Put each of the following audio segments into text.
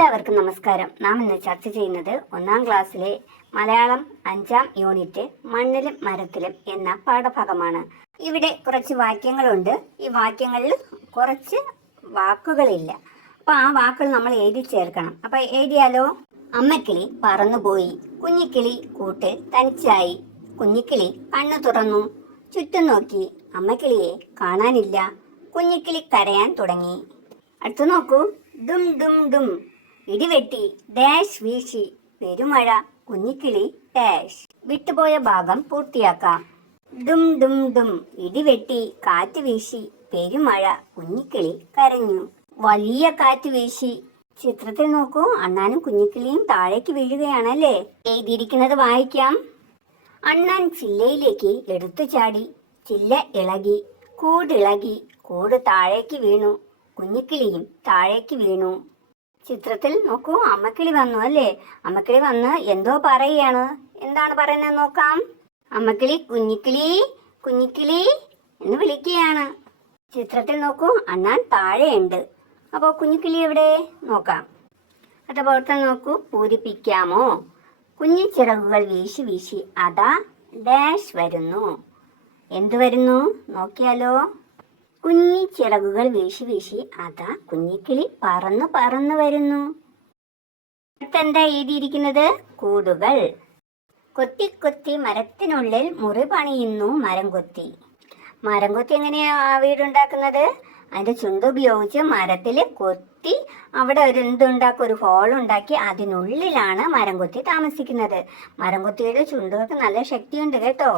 എല്ലാവർക്കും നമസ്കാരം. നാം ഇന്ന് ചർച്ച ചെയ്യുന്നത് 1ാം ക്ലാസ്സിലെ മലയാളം 5ാം യൂണിറ്റ് മണ്ണിലും മരത്തിലും എന്ന പാഠഭാഗമാണ്. ഇവിടെ കുറച്ച് വാക്യങ്ങളുണ്ട്. ഈ വാക്യങ്ങളിൽ കുറച്ച് വാക്കുകളില്ല. അപ്പോൾ ആ വാക്കുകൾ നമ്മൾ എഴുതി ചേർക്കണം. അപ്പോൾ എഴുതിയാലോ? അമ്മക്കിളി പറന്നുപോയി, കുഞ്ഞിക്കിളി കൂട്ടിൽ തനിച്ചായി. കുഞ്ഞിക്കിളി കണ്ണു തുറന്നു, ചുറ്റും നോക്കി. അമ്മക്കിളിയെ കാണാനില്ല. കുഞ്ഞിക്കിളി കരയാൻ തുടങ്ങി. അടുത്ത് നോക്കൂ. ഡും ഡും ഡും ഇടിവെട്ടി ഡാഷ് വീശി പെരുമഴ. കുഞ്ഞിക്കിളി ഡാഷ്. വിട്ടുപോയ ഭാഗം പൂർത്തിയാക്കാം. ഡും ഡും ഡും ഇടിവെട്ടി കാറ്റ് വീശി പെരുമഴ. കുഞ്ഞിക്കിളി കരഞ്ഞു. വലിയ കാറ്റ് വീശി. ചിത്രത്തിൽ നോക്കൂ, അണ്ണാനും കുഞ്ഞിക്കിളിയും താഴേക്ക് വീഴുകയാണല്ലേ. എഴുതിയിരിക്കുന്നത് വായിക്കാം. അണ്ണാൻ ചില്ലയിലേക്ക് എടുത്തു ചാടി. ചില്ല ഇളകി, കൂടിളകി. കൂട് താഴേക്ക് വീണു. കുഞ്ഞിക്കിളിയും താഴേക്ക് വീണു. ചിത്രത്തിൽ നോക്കൂ, അമ്മക്കിളി വന്നു അല്ലേ. അമ്മക്കിളി വന്ന് എന്തോ പറയുകയാണ്. എന്താണ് പറയുന്നത് നോക്കാം. അമ്മക്കിളി കുഞ്ഞിക്കിളി കുഞ്ഞിക്കിളി എന്ന് വിളിക്കുകയാണ്. ചിത്രത്തിൽ നോക്കൂ, അണ്ണാൻ താഴെയുണ്ട്. അപ്പോൾ കുഞ്ഞിക്കിളി എവിടെ നോക്കാം. അതുപോലെ നോക്കൂ. പൂരിപ്പിക്കാമോ? കുഞ്ഞു ചിറകുകൾ വീശി വീശി അതാ ഡാഷ് വരുന്നു. എന്തു വരുന്നു നോക്കിയാലോ? കുഞ്ഞി ചിറകുകൾ വീശി വീശി അതാ കുഞ്ഞിക്കിളി പറന്നു പറന്നു വരുന്നു. അടുത്തെന്താ എഴുതിയിരിക്കുന്നത്? കൂടുകൾ. കൊത്തി കൊത്തി മരത്തിനുള്ളിൽ മുറി പണിയുന്നു മരം കൊത്തി. മരം കൊത്തി എങ്ങനെയാ വീടുണ്ടാക്കുന്നത്? അതിന്റെ ചുണ്ട് ഉപയോഗിച്ച് മരത്തിൽ കൊത്തി അവിടെ എന്തുണ്ടാക്കും, ഒരു ഹോൾ ഉണ്ടാക്കി അതിനുള്ളിലാണ് മരം കൊത്തി താമസിക്കുന്നത്. മരം കൊത്തിയുടെ ചുണ്ടുകൾക്ക് നല്ല ശക്തിയുണ്ട് കേട്ടോ.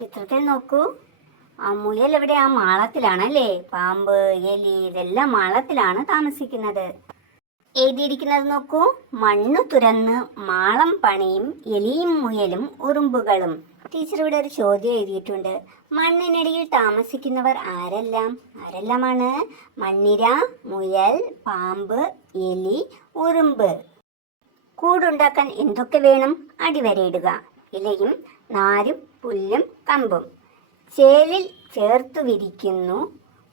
ചിത്രത്തിൽ നോക്കൂ. ആ മുയൽ എവിടെ? ആ മാളത്തിലാണല്ലേ. പാമ്പ്, എലി ഇതെല്ലാം മാളത്തിലാണ് താമസിക്കുന്നത്. എഴുതിയിരിക്കുന്നത് നോക്കൂ. മണ്ണു തുരന്ന് മാളം പണിയും എലിയും മുയലും ഉറുമ്പുകളും. ടീച്ചർ ഇവിടെ ഒരു ചോദ്യം എഴുതിയിട്ടുണ്ട്. മണ്ണിനടിയിൽ താമസിക്കുന്നവർ ആരെല്ലാമാണ്? മണ്ണിര, മുയൽ, പാമ്പ്, എലി, ഉറുമ്പ്. കൂടുണ്ടാക്കാൻ എന്തൊക്കെ വേണം? അടിവരയിടുക. ഇലയും നാരും പുല്ലും കമ്പും. ചേലിൽ ചേർത്തു വിരിക്കുന്നു.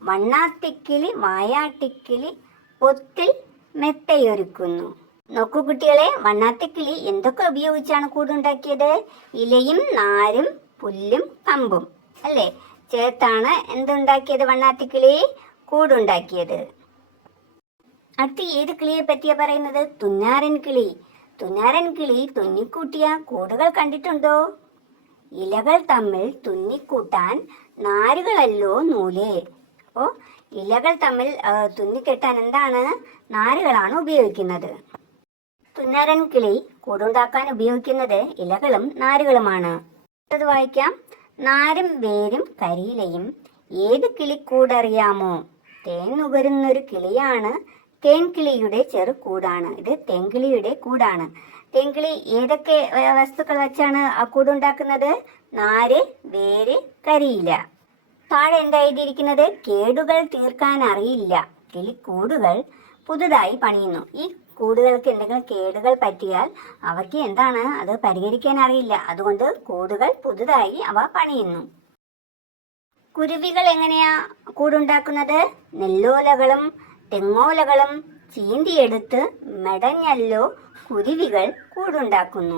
വണ്ണാത്തിക്കിളി വായാട്ടിക്കിളി പൊത്തിൽ മെത്തയൊരുക്കുന്നു. നോക്കൂ കുട്ടികളെ, വണ്ണാത്തിക്കിളി എന്തൊക്കെ ഉപയോഗിച്ചാണ് കൂടുണ്ടാക്കിയത്? ഇലയും നാരും പുല്ലും കമ്പും അല്ലേ ചേർത്താണ് എന്തുണ്ടാക്കിയത്? വണ്ണാത്തിക്കിളി കൂടുണ്ടാക്കിയത്. അടുത്ത് ഏത് കിളിയെ പറ്റിയാ പറയുന്നത്? തുന്നാരൻ കിളി. തുന്നാരൻ കിളി തുന്നിക്കൂട്ടിയ കൂടുകൾ കണ്ടിട്ടുണ്ടോ? ഇലകൾ തമ്മിൽ തുന്നിക്കൂട്ടാൻ നാരുകളല്ലോ നൂല്. അപ്പോൾ ഇലകൾ തമ്മിൽ തുന്നിക്കെട്ടാൻ എന്താണ്? നാരുകളാണ് ഉപയോഗിക്കുന്നത്. തുന്നാരൻ കിളി കൂടുണ്ടാക്കാൻ ഉപയോഗിക്കുന്നത് ഇലകളും നാരുകളുമാണ്. അത് വായിക്കാം. നാരും വേരും കരിയിലയും ഏത് കിളിക്കൂടറിയാമോ? തേൻ നുകരുന്നൊരു കിളിയാണ് തേൻകിളിയുടെ ചെറുകൂടാണ്. ഇത് തേൻകിളിയുടെ കൂടാണ്. തേൻകിളി ഏതൊക്കെ വസ്തുക്കൾ വെച്ചാണ് ആ കൂടുണ്ടാക്കുന്നത്? നാര്, വേര്, കരിയില. താഴെ എന്താ എഴുതിയിരിക്കുന്നത്? കേടുകൾ തീർക്കാൻ അറിയില്ല കിളിക്കൂടുകൾ പുതുതായി പണിയുന്നു. ഈ കൂടുകൾക്ക് എന്തെങ്കിലും കേടുകൾ പറ്റിയാൽ അവയ്ക്ക് എന്താണ് അത് പരിഹരിക്കാൻ അറിയില്ല. അതുകൊണ്ട് കൂടുകൾ പുതുതായി അവ പണിയുന്നു. കുരുവികൾ എങ്ങനെയാ കൂടുണ്ടാക്കുന്നത്? നെല്ലോലകളും തെങ്ങോലകളും ചീന്തിയെടുത്ത് മെടഞ്ഞല്ലോ കുരുവികൾ കൂടുണ്ടാക്കുന്നു.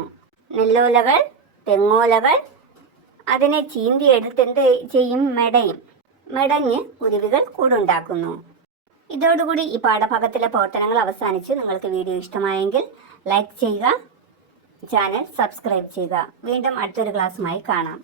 നെല്ലോലകൾ, തെങ്ങോലകൾ അതിനെ ചീന്തിയെടുത്ത് എന്ത് ചെയ്യും? മെടയും. മെടഞ്ഞ് കുരുവികൾ കൂടുണ്ടാക്കുന്നു. ഇതോടുകൂടി ഈ പാഠഭാഗത്തിലെ പ്രവർത്തനങ്ങൾ അവസാനിച്ച്. നിങ്ങൾക്ക് വീഡിയോ ഇഷ്ടമായെങ്കിൽ ലൈക്ക് ചെയ്യുക, ചാനൽ സബ്സ്ക്രൈബ് ചെയ്യുക. വീണ്ടും അടുത്തൊരു ക്ലാസ്സുമായി കാണാം.